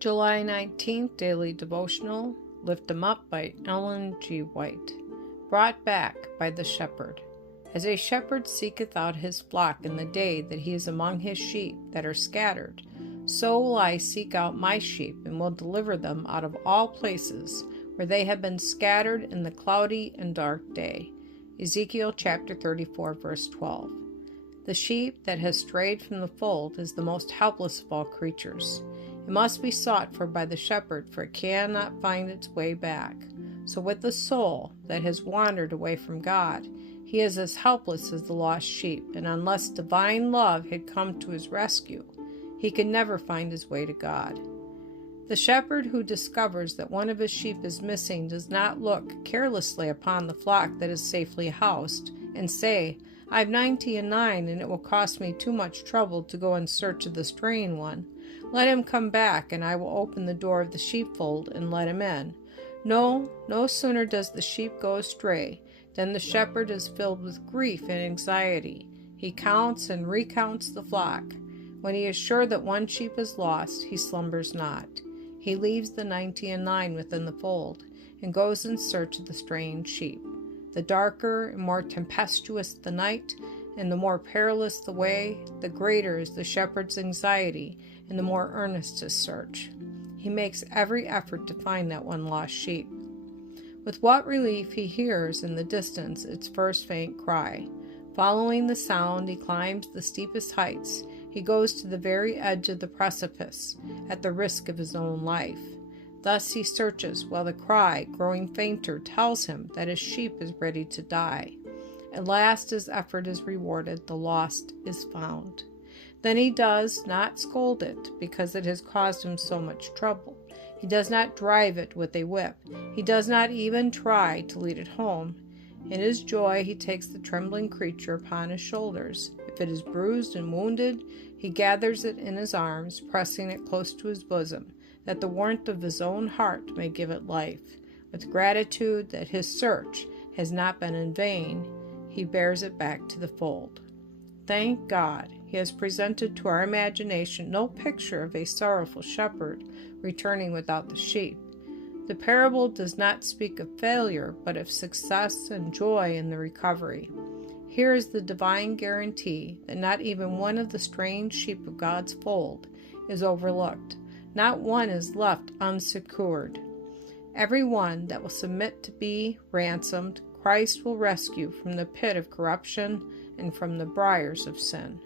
July 19th, Daily Devotional, Lift 'Em Up by Ellen G. White. Brought back by the shepherd. As a shepherd seeketh out his flock in the day that he is among his sheep that are scattered, so will I seek out my sheep, and will deliver them out of all places where they have been scattered in the cloudy and dark day. Ezekiel chapter 34, verse 12. The sheep that has strayed from the fold is the most helpless of all creatures. It must be sought for by the shepherd, for it cannot find its way back. So with the soul that has wandered away from God, he is as helpless as the lost sheep, and unless divine love had come to his rescue, he could never find his way to God. The shepherd who discovers that one of his sheep is missing does not look carelessly upon the flock that is safely housed and say, "I've 99, and it will cost me too much trouble to go in search of the straying one. Let him come back, and I will open the door of the sheepfold and let him in." No sooner does the sheep go astray than the shepherd is filled with grief and anxiety. He counts and recounts the flock. When he is sure that one sheep is lost, he slumbers not. He leaves the 99 within the fold and goes in search of the straying sheep. The darker and more tempestuous the night, and the more perilous the way, the greater is the shepherd's anxiety, and the more earnest his search. He makes every effort to find that one lost sheep. With what relief he hears in the distance its first faint cry. Following the sound, he climbs the steepest heights. He goes to the very edge of the precipice, at the risk of his own life. Thus he searches, while the cry, growing fainter, tells him that his sheep is ready to die. At last his effort is rewarded, the lost is found. Then he does not scold it, because it has caused him so much trouble. He does not drive it with a whip. He does not even try to lead it home. In his joy he takes the trembling creature upon his shoulders. If it is bruised and wounded, he gathers it in his arms, pressing it close to his bosom, that the warmth of his own heart may give it life. With gratitude that his search has not been in vain, he bears it back to the fold. Thank God, he has presented to our imagination no picture of a sorrowful shepherd returning without the sheep. The parable does not speak of failure, but of success and joy in the recovery. Here is the divine guarantee that not even one of the straying sheep of God's fold is overlooked. Not one is left unsecured. Every one that will submit to be ransomed, Christ will rescue from the pit of corruption and from the briars of sin.